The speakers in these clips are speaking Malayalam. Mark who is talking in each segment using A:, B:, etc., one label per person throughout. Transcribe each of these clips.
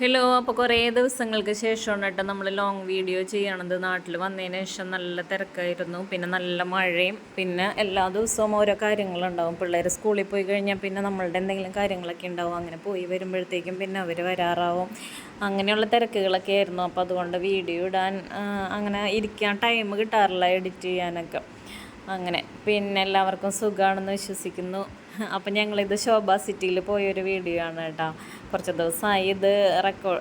A: ഹലോ അപ്പോൾ കുറേ ദിവസങ്ങൾക്ക് ശേഷമാണ് കേട്ടോ നമ്മൾ ലോങ് വീഡിയോ ചെയ്യണത്. നാട്ടിൽ വന്നതിന് ശേഷം നല്ല തിരക്കായിരുന്നു. പിന്നെ നല്ല മഴയും. പിന്നെ എല്ലാ ദിവസവും ഓരോ കാര്യങ്ങളുണ്ടാവും. പിള്ളേർ സ്കൂളിൽ പോയി കഴിഞ്ഞാൽ പിന്നെ നമ്മളുടെ എന്തെങ്കിലും കാര്യങ്ങളൊക്കെ ഉണ്ടാവും. അങ്ങനെ പോയി വരുമ്പോഴത്തേക്കും പിന്നെ അവർ വരാറാവും. അങ്ങനെയുള്ള തിരക്കുകളൊക്കെ ആയിരുന്നു. അപ്പോൾ അതുകൊണ്ട് വീഡിയോ ഇടാൻ അങ്ങനെ ഇരിക്കാൻ ടൈം കിട്ടാറില്ല എഡിറ്റ് ചെയ്യാനൊക്കെ. അങ്ങനെ. പിന്നെ എല്ലാവർക്കും സുഖമാണെന്ന് വിശ്വസിക്കുന്നു. അപ്പം ഞങ്ങളിത് ശോഭ സിറ്റിയിൽ പോയൊരു വീഡിയോ ആണ് കേട്ടോ. കുറച്ച് ദിവസമായി ഇത് റെക്കോ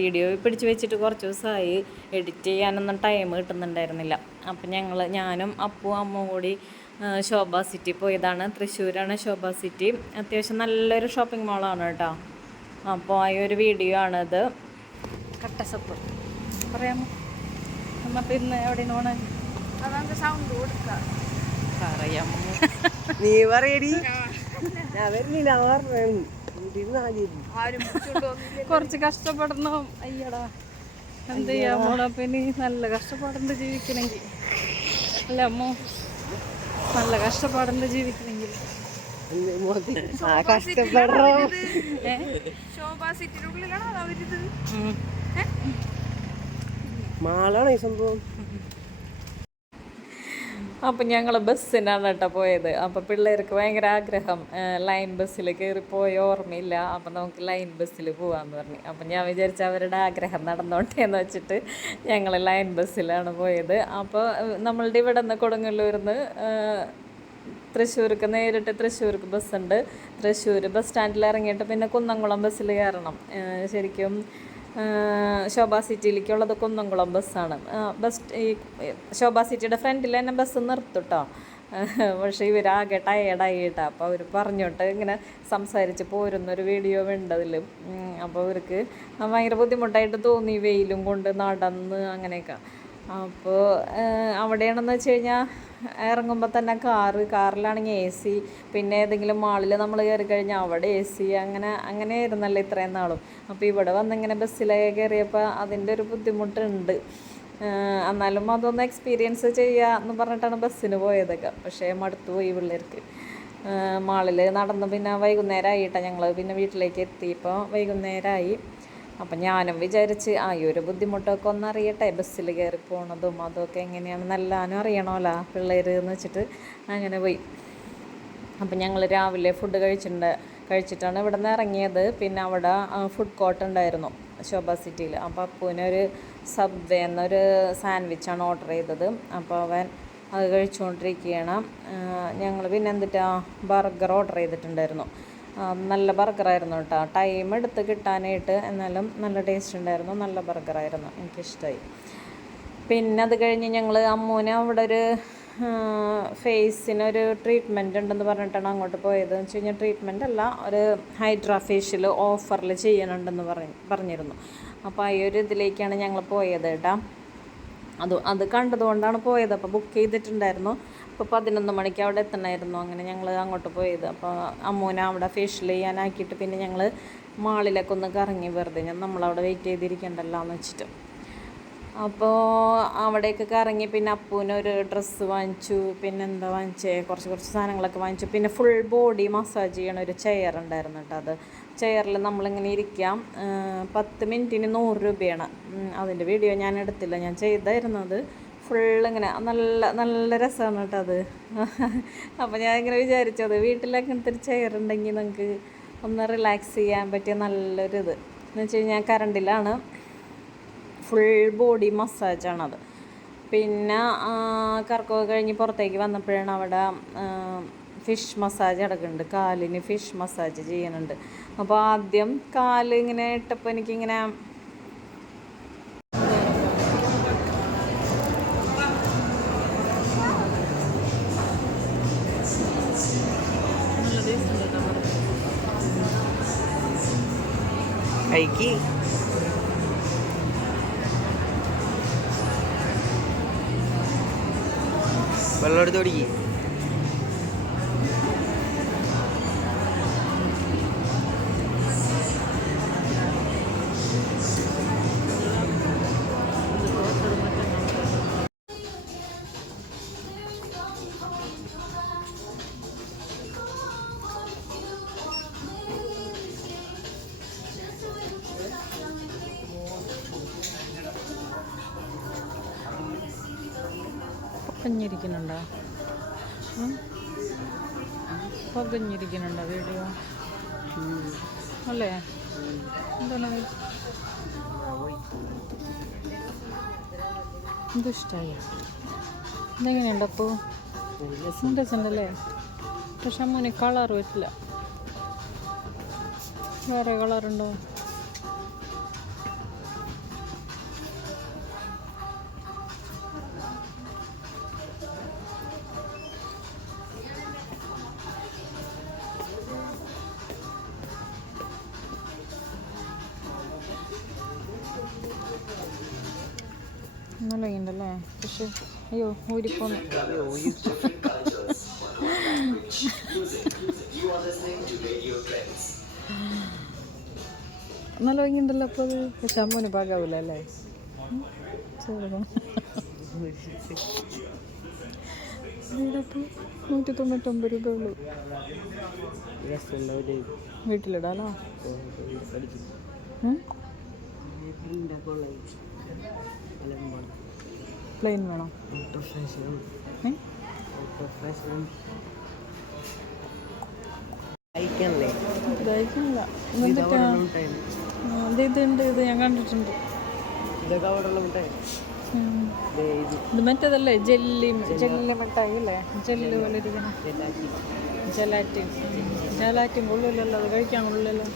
A: വീഡിയോ പിടിച്ച് വെച്ചിട്ട് കുറച്ച് ദിവസമായി എഡിറ്റ് ചെയ്യാനൊന്നും ടൈം കിട്ടുന്നുണ്ടായിരുന്നില്ല. അപ്പം ഞങ്ങൾ ഞാനും അപ്പു അമ്മ കൂടി ശോഭ സിറ്റി പോയതാണ്. തൃശ്ശൂരാണ് ശോഭ സിറ്റി അത്യാവശ്യം നല്ലൊരു ഷോപ്പിംഗ് മോളാണ് കേട്ടോ. അപ്പോൾ ആ ഒരു വീഡിയോ ആണിത് കട്ടസപ്പ്. പറയാമോ? നമ്മൾ ഇന്ന് എവിടെയാണ്
B: അതങ്ങ് സൗണ്ട് കൊടുക്കാം.
A: പറയാമോ?
C: നീ പറയടി.
A: കുറച്ച് കഷ്ടപ്പെടണം. അയ്യടാ. എന്ത് ചെയ്യാ മോളെ പിന്നെ നല്ല കഷ്ടപ്പാടുണ്ട് ജീവിക്കണമെങ്കിൽ അല്ല അമ്മോ നല്ല കഷ്ടപ്പാടുണ്ട് ജീവിക്കണമെങ്കിൽ
B: അവരിത്?
C: മാളാണ് ഈ സംഭവം?
A: അപ്പം ഞങ്ങൾ ബസ്സിനാണ് കേട്ടോ പോയത്. അപ്പോൾ പിള്ളേർക്ക് ഭയങ്കര ആഗ്രഹം ലൈൻ ബസ്സിൽ കയറി പോയ ഓർമ്മയില്ല. അപ്പം നമുക്ക് ലൈൻ ബസ്സിൽ പോകാമെന്ന് പറഞ്ഞു. അപ്പം ഞാൻ വിചാരിച്ച അവരുടെ ആഗ്രഹം നടന്നോട്ടെ എന്ന് വെച്ചിട്ട് ഞങ്ങൾ ലൈൻ ബസ്സിലാണ് പോയത്. അപ്പോൾ നമ്മളുടെ ഇവിടെ നിന്ന് കൊടുങ്ങല്ലൂരിൽ നിന്ന് തൃശ്ശൂർക്ക് നേരിട്ട് തൃശ്ശൂർക്ക് ബസ്സുണ്ട്. തൃശ്ശൂർ ബസ് സ്റ്റാൻഡിൽ ഇറങ്ങിയിട്ട് പിന്നെ കുന്നംകുളം ബസ്സിൽ കയറണം. ശരിക്കും ശോഭ സിറ്റിയിലേക്കുള്ളത് കുന്നംകുളം ബസ്സാണ്. ബസ് ഈ ശോഭാ സിറ്റിയുടെ ഫ്രണ്ടിൽ തന്നെ ബസ് നിർത്തുട്ടോ. പക്ഷേ ഇവരാകെ ടയേർഡായിട്ടാ അപ്പോൾ അവർ പറഞ്ഞോട്ട് ഇങ്ങനെ സംസാരിച്ച് പോരുന്നൊരു വീഡിയോ വേണ്ടതിൽ അപ്പോൾ അവർക്ക് ഭയങ്കര ബുദ്ധിമുട്ടായിട്ട് തോന്നി വെയിലും കൊണ്ട് നടന്ന് അങ്ങനെയൊക്കെ. അപ്പോൾ അവിടെയാണെന്ന് വെച്ച് കഴിഞ്ഞാൽ ഇറങ്ങുമ്പോൾ തന്നെ കാറ് കാറിലാണെങ്കിൽ എ സി പിന്നെ ഏതെങ്കിലും മാളിൽ നമ്മൾ കയറി കഴിഞ്ഞാൽ അവിടെ എ സി അങ്ങനെ അങ്ങനെ ആയിരുന്നല്ലോ ഇത്രയും നാളും. അപ്പോൾ ഇവിടെ വന്നിങ്ങനെ ബസ്സിലൊക്കെ കയറിയപ്പോൾ അതിന്റെ ഒരു ബുദ്ധിമുട്ടുണ്ട്. എന്നാലും അതൊന്ന് എക്സ്പീരിയൻസ് ചെയ്യുക എന്ന് പറഞ്ഞിട്ടാണ് ബസ്സിന് പോയതൊക്കെ. പക്ഷേ മടുത്തു പോയി പിള്ളേർക്ക്. മാളിൽ നടന്ന് പിന്നെ വൈകുന്നേരമായിട്ടാണ് ഞങ്ങൾ പിന്നെ വീട്ടിലേക്ക് എത്തിയപ്പോൾ വൈകുന്നേരമായി അപ്പം ഞാനും വിചാരിച്ച് ആ ഈ ഒരു ബുദ്ധിമുട്ടൊക്കെ ഒന്നറിയട്ടെ ബസ്സിൽ കയറി പോണതും അതൊക്കെ എങ്ങനെയാണെന്ന് എല്ലാവരും അറിയണമല്ലോ പിള്ളേർ എന്ന് വെച്ചിട്ട് അങ്ങനെ പോയി. അപ്പം ഞങ്ങൾ രാവിലെ ഫുഡ് കഴിച്ചിട്ടുണ്ട് കഴിച്ചിട്ടാണ് ഇവിടെ നിന്ന് ഇറങ്ങിയത്. പിന്നെ അവിടെ ഫുഡ് കോർട്ട് ഉണ്ടായിരുന്നു ശോഭ സിറ്റിയിൽ അപ്പോൾ അപ്പുവിനൊരു സബ്വേ എന്നൊരു സാൻഡ്വിച്ചാണ് ഓർഡർ ചെയ്തത്. അപ്പോൾ അവൻ അത് കഴിച്ചുകൊണ്ടിരിക്കുകയാണ് ഞങ്ങൾ പിന്നെ എന്തിട്ടാ ബർഗർ ഓർഡർ ചെയ്തിട്ടുണ്ടായിരുന്നു. നല്ല ബർഗറായിരുന്നു കേട്ടോ ടൈം എടുത്ത് കിട്ടാനായിട്ട് എന്നാലും നല്ല ടേസ്റ്റ് ഉണ്ടായിരുന്നു. നല്ല ബർഗറായിരുന്നു എനിക്കിഷ്ടമായി പിന്നെ അത് കഴിഞ്ഞ് ഞങ്ങൾ അമ്മൂന് അവിടെ ഒരു ഫേസിനൊരു ട്രീറ്റ്മെന്റ് ഉണ്ടെന്ന് പറഞ്ഞിട്ടാണ് അങ്ങോട്ട് പോയത്. എന്ന് വെച്ച് കഴിഞ്ഞാൽ ട്രീറ്റ്മെന്റ് അല്ല ഒരു ഹൈഡ്രാ ഫേഷ്യൽ ഓഫറിൽ ചെയ്യണുണ്ടെന്ന് പറഞ്ഞു പറഞ്ഞിരുന്നു. അപ്പോൾ ഈ ഒരു ഇതിലേക്കാണ് ഞങ്ങൾ പോയത് കേട്ടോ അത് അത് കണ്ടതുകൊണ്ടാണ് പോയത്. അപ്പോൾ ബുക്ക് ചെയ്തിട്ടുണ്ടായിരുന്നു. അപ്പോൾ പതിനൊന്ന് മണിക്ക് അവിടെ എത്തണമായിരുന്നു അങ്ങനെ ഞങ്ങൾ അങ്ങോട്ട് പോയത്. അപ്പോൾ അമ്മൂനെ അവിടെ ഫേഷ്യൽ ചെയ്യാനാക്കിയിട്ട് പിന്നെ ഞങ്ങൾ മാളിലേക്ക് ഒന്ന് കറങ്ങി വെറുതെ ഞാൻ നമ്മളവിടെ വെയിറ്റ് ചെയ്തിരിക്കണ്ടല്ലോ എന്ന് വെച്ചിട്ട്. അപ്പോൾ അവിടേക്ക് കറങ്ങി പിന്നെ അപ്പൂനൊരു ഡ്രസ്സ് വാങ്ങിച്ചു. പിന്നെ എന്താ വാങ്ങിച്ചേ? കുറച്ച് കുറച്ച് സാധനങ്ങളൊക്കെ വാങ്ങിച്ചു. പിന്നെ ഫുൾ ബോഡി മസാജ് ചെയ്യണ ഒരു ചെയർ ഉണ്ടായിരുന്നു കേട്ടോ അത്. ചെയറിൽ നമ്മളിങ്ങനെ ഇരിക്കാം. പത്ത് മിനിറ്റിന് നൂറ് രൂപയാണ്. അതിന്റെ വീഡിയോ ഞാൻ എടുത്തില്ല. ഞാൻ ചെയ്തായിരുന്നത് ഫുൾ ഇങ്ങനെ നല്ല നല്ല രസമാണ് കേട്ടോ അത്. അപ്പോൾ ഞാൻ ഇങ്ങനെ വിചാരിച്ചത് വീട്ടിലൊക്കെ ഇങ്ങനത്തെ ചെയർ ഉണ്ടെങ്കിൽ നമുക്ക് ഒന്ന് റിലാക്സ് ചെയ്യാൻ പറ്റിയ നല്ലൊരു ഇത്. എന്ന് വെച്ച് കഴിഞ്ഞാൽ കറണ്ടിലാണ് ഫുൾ ബോഡി മസാജാണത് പിന്നെ കറക്കോ കഴിഞ്ഞ് പുറത്തേക്ക് വന്നപ്പോഴാണ് അവിടെ ഫിഷ് മസാജ് അടക്കുന്നുണ്ട് കാലിന് ഫിഷ് മസാജ് ചെയ്യുന്നുണ്ട്. അപ്പോൾ ആദ്യം കാൽ ഇങ്ങനെ ഇട്ടപ്പോൾ എനിക്കിങ്ങനെ
C: കഴിക്ക് വെള്ളം എടുത്ത്
D: പകഞ്ഞിരിക്കുന്നുണ്ടോ വീഡിയോ. അല്ലേ? എന്താണ്? ഇതിഷ്ടമായി ഇതെങ്ങനെയുണ്ട് അപ്പോൾ രസമുണ്ടല്ലേ പക്ഷെ അമ്മൂന് കളർ പറ്റില്ല. വേറെ കളറുണ്ടോ? നല്ല ഉണ്ടല്ലേ പക്ഷെ അയ്യോ ഊരിപ്പോന്നു നല്ല ഭംഗിയുണ്ടല്ലോ അപ്പോൾ. അത് പക്ഷെ അമ്മൂന് പാകാവില്ല അല്ലേ. ഇതിനപ്പോൾ നൂറ്റി തൊണ്ണൂറ്റൊമ്പത് രൂപ ഉള്ളൂ. വീട്ടിലിടാലോ?
C: അലമ്പാണ്
D: പ്ലെയിൻ വേണം? ഇതുണ്ട് ഇത് ഞാൻ കണ്ടിട്ടുണ്ട്.
C: ഇത്.
D: മറ്റേതല്ലേ? Jelly jelly. മിഠായി അല്ലേ? ജെല്ല് പോലെ
C: ഇരിക്കണം.
D: ജലാറ്റിൻ ജലാറ്റിൻ കൊള്ളില്ലല്ലോ അത് കഴിക്കാൻ കൊള്ളില്ലല്ലോ.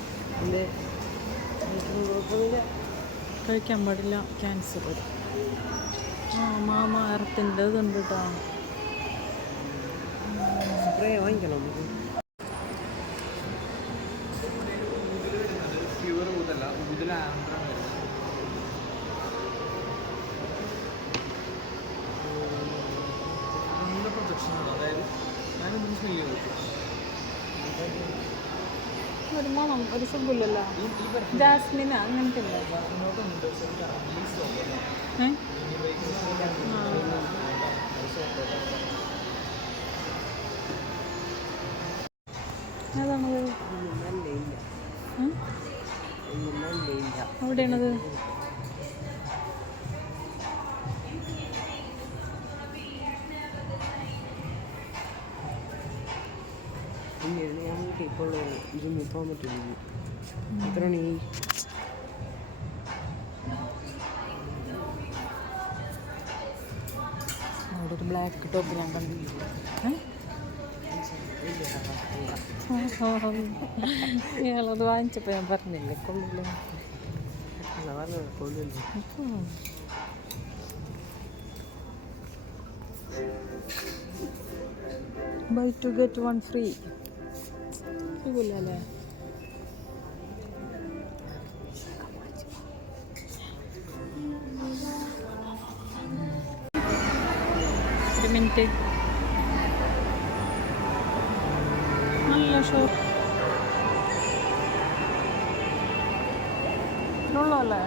D: കഴിക്കാൻ പാടില്ല. ക്യാൻസർ വരും. ആ മാമ എർത്തിന്റെ ഇതുണ്ട് കേട്ടോ
C: സ്പ്രേ വാങ്ങിക്കണം? നമുക്ക്
E: പ്യൂർ ഊതല്ല ഊതിൽ ആന്ത്രം വരും നല്ല പ്രൊജക്ഷനാണ് അതായത് ഞാനിതിന് സ്മെല്ല് കേൾക്കും
D: ഒരു മണം ഒരു സുഖമില്ലല്ലോ. ജാസ്മിന അങ്ങനത്തെ ഇല്ല എവിടെയാണത്
C: വീട്ടിൽ ഇപ്പോൾ ഇരുന്ന് പോകാൻ പറ്റില്ല. എത്ര മണി?
D: ബ്ലാക്ക് ടോപ്പ് ഞാൻ കണ്ടു? ഇയാളത് വാങ്ങിച്ചപ്പോൾ ഞാൻ പറഞ്ഞില്ലേ കൊള്ളില്ല. Buy two get one free സുഖമില്ലല്ലേ minute നല്ല ഷോപ്പ് ഉള്ളല്ലേ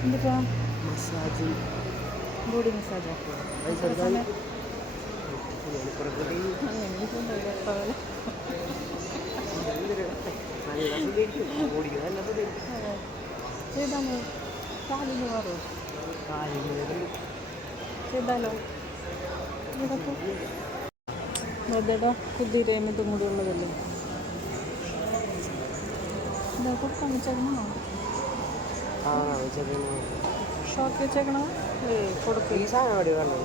D: എന്തിപ്പാ
C: മസാജ്
D: ബോഡി മസാജോ
C: പൈസ
D: കാലിന് മാറോ ചെയ്താലോ കുതിരയും ഇതും കൂടി ഉള്ളതല്ലേ ഇതൊക്കെ കാണിച്ചേക്കണോ ഷോക്ക് വെച്ചേക്കണോ? ഏ കൊടുക്ക്.
C: ഈ സാധനം അവിടെ വേണം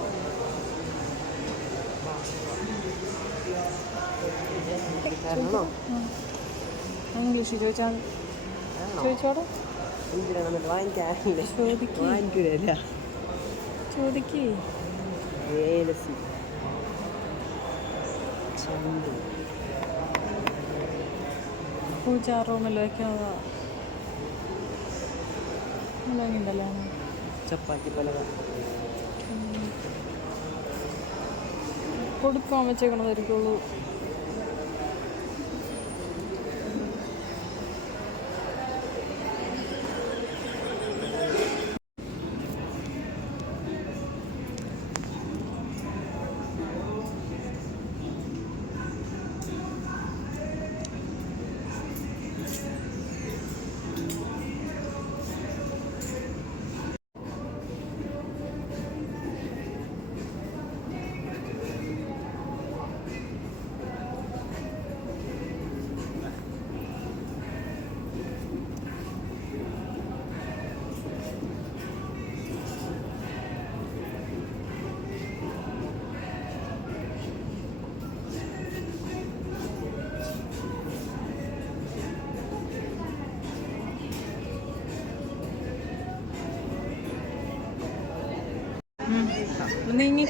C: കാരണോ
D: ഉം. ഇംഗ്ലീഷിൽ ചോദിച്ചാൽ ചോദിച്ചോടെ
C: എന്തിനാ നമ്മൾ വാങ്ങിക്കാറില്ലേ
D: ചോദിക്ക്.
C: വാങ്ങിക്കൂല
D: ചോദിക്ക്.
C: ഏലസി.
D: പൂജാ ഉണ്ടല്ലേ
C: ചപ്പാത്തി
D: കൊടുക്കാൻ വെച്ചേക്കണതായിരിക്കുള്ളൂ.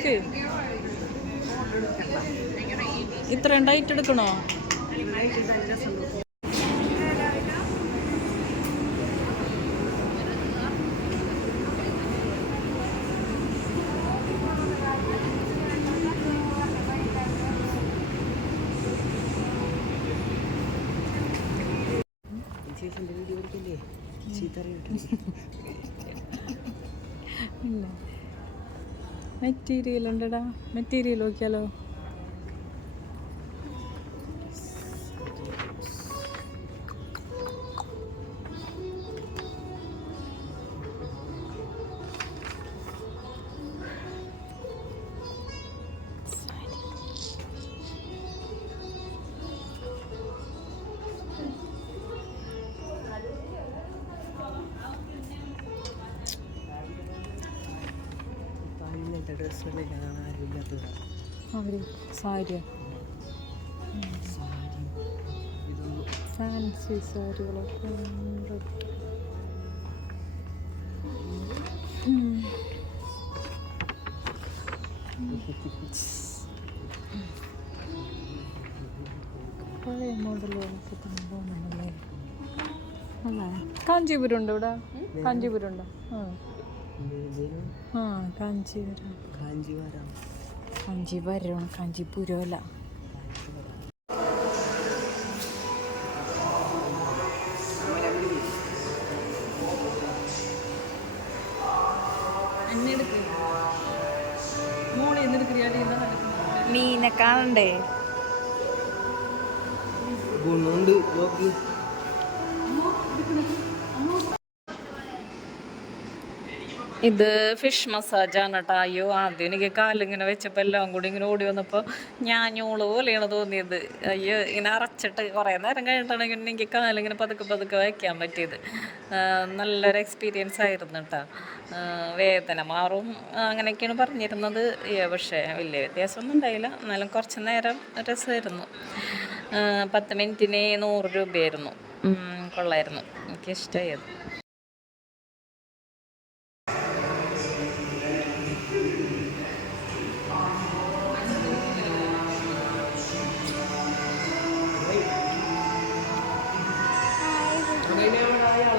A: നോക്ക് ഇത്ര ഡൈറ്റ് എടുക്കണോ?
C: വീഡിയോ എടുക്കില്ലേ?
A: മെറ്റീരിയൽ ഉണ്ടടാ. മെറ്റീരിയൽ നോക്കിയാലോ? അവർ സാരിയോ. ഫാൻസി സാരികളൊക്കെ ഉണ്ട്. പഴയ മോഡലുകളൊക്കെ അല്ലേ? കാഞ്ചീപുരം ഉണ്ടോ ഇവിടെ? കാഞ്ചീപുരം ഉണ്ടോ? ആ. ആ കാഞ്ചീപുരം.
C: കാഞ്ചിവാരം
A: കാഞ്ചീപുരം കാഞ്ചീപുരം അല്ല മീനെ കാണണ്ടേ ഇത് ഫിഷ് മസാജാണ് കേട്ടോ അയ്യോ ആദ്യം എനിക്ക് കാലിങ്ങനെ വെച്ചപ്പോൾ എല്ലാം കൂടി ഇങ്ങനെ ഓടി വന്നപ്പോൾ ഞാഞ്ഞൂൾ പോലെയാണ് തോന്നിയത്. അയ്യോ ഇങ്ങനെ അറച്ചിട്ട് കുറേ നേരം കഴിഞ്ഞിട്ടാണ് എനിക്ക് കാലിങ്ങനെ പതുക്കെ പതുക്കെ വയ്ക്കാൻ പറ്റിയത്. നല്ലൊരു എക്സ്പീരിയൻസ് ആയിരുന്നു കേട്ടോ വേദന മാറും അങ്ങനെയൊക്കെയാണ് പറഞ്ഞിരുന്നത്. പക്ഷേ വലിയ വ്യത്യാസമൊന്നും ഉണ്ടായില്ല. എന്നാലും കുറച്ച് നേരം രസമായിരുന്നു. പത്ത് മിനിറ്റിന് നൂറ് രൂപയായിരുന്നു. കൊള്ളായിരുന്നു. എനിക്ക് അത്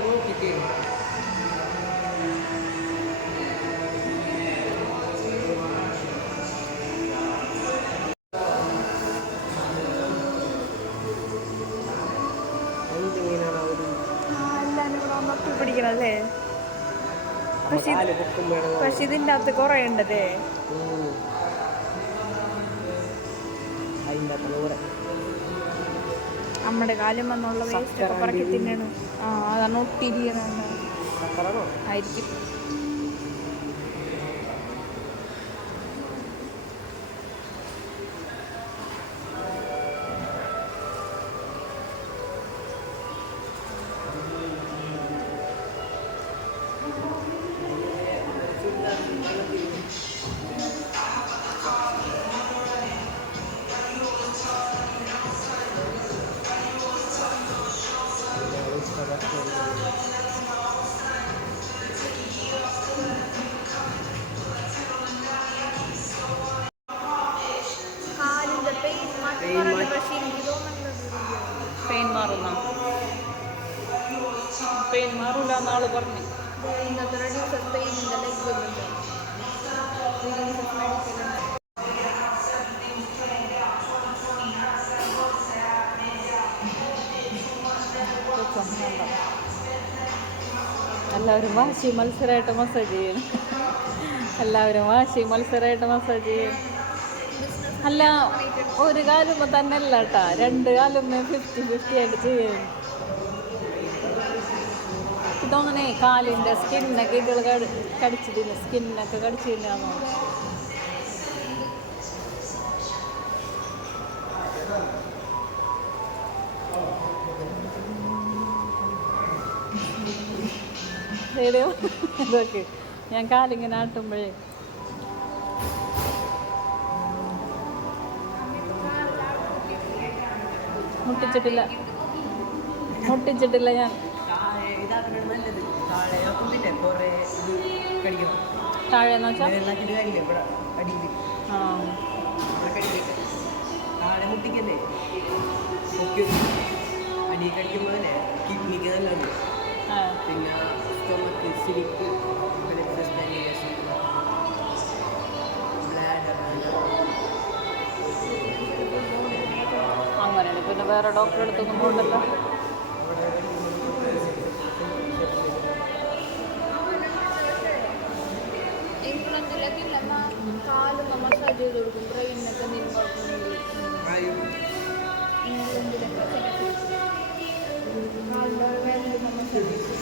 C: നോക്കിട്ടേ എന്തിങ്ങനെയാണ് അവർ
B: എല്ലാരും കൂടെ നക്കി പിടിക്കണല്ലേ പക്ഷെ പക്ഷെ ഇതിന്റെ അകത്ത് കുറേ ഉണ്ടല്ലേ? നമ്മുടെ കാലം വന്നുള്ള വേസ്റ്റ് ഒക്കെ പറക്കി തിന്നണം. ആ അതാണ്
C: ഒത്തിരി
B: ആയിരിക്കും. മെഡിക്കൽ ഉണ്ട്
A: തൂക്കം വേണ്ട. എല്ലാവരും വാശി മത്സരമായിട്ട് മസാജ് ചെയ്യണം എല്ലാവരും വാശി മത്സരമായിട്ട് മസാജ് ചെയ്യണം അല്ല ഒരു കാലുമ്പോൾ തന്നെ അല്ല കേട്ടാ രണ്ട് കാലും ഫിഫ്റ്റി ഫിഫ്റ്റി ആയിട്ട് ചെയ്യണം തോന്നണേ കാലിന്റെ സ്കിന്നൊക്കെ ഇതുകൾ കടി കടിച്ചു തിന്നു സ്കിന്നൊക്കെ കടിച്ചു തിന്നാന്നോ. റേഡിയോ ഇതൊക്കെ. ഞാൻ കാലിങ്ങനെ ആട്ടുമ്പോഴേ. മുട്ടിച്ചിട്ടില്ല. മുട്ടിച്ചിട്ടില്ല ഞാൻ.
C: ഇതാക്കണത് കടിക്കണം താഴെ എന്ന് ഇവിടെ അടിയിൽ താഴെ മുട്ടിക്കല്ലേ? കടിക്കുമ്പോൾ
D: അങ്ങനെയാണ്. പിന്നെ വേറെ ഡോക്ടറെ അടുത്തൊന്നും പോകണ്ടല്ലോ?
B: ഇല്ല കാലൊക്കെ മസാജ് ചെയ്ത് കൊടുക്കും. ബ്രെയിനൊക്കെ എന്തെങ്കിലും കുഴപ്പമൊന്നുമില്ല ഇംഗ്ലണ്ടിലൊക്കെ കാലിന്റെ വേദന മസാജ് ചെയ്ത്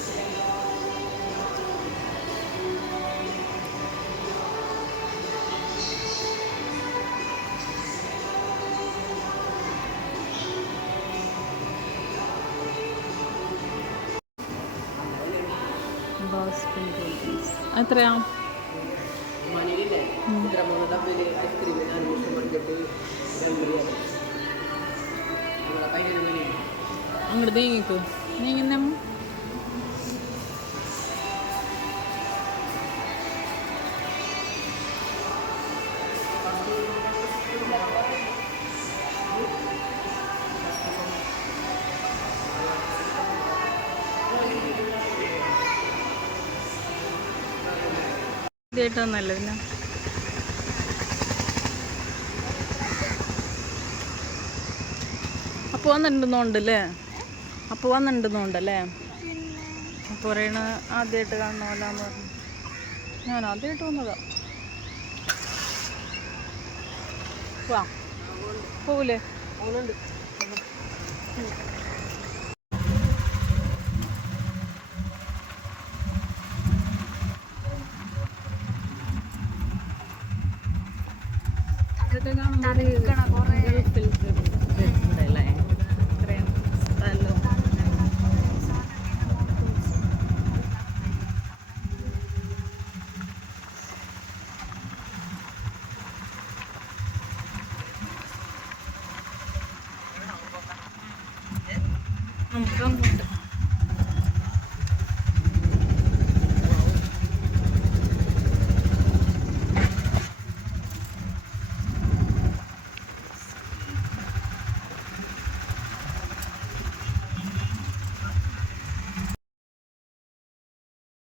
C: മൂന്ന് തമ്മിൽ ഐസ്ക്രീം ഡെലിവറി ആണ് നിങ്ങളെ പതിനൊന്ന് മണി
D: അങ്ങോട്ട് നീങ്ങിക്കോ. നീങ്ങുന്ന ഇതായിട്ടൊന്നല്ല പിന്നെ അപ്പോൾ വന്നിട്ടുണ്ടല്ലേ അപ്പോൾ വന്നിട്ടുണ്ടല്ലേ അപ്പൊ പറയണ ആദ്യമായിട്ട് കാണണമല്ലാന്ന് പറഞ്ഞു. ഞാൻ ആദ്യമായിട്ട് വന്നതാ. വാ. പോവൂലേ?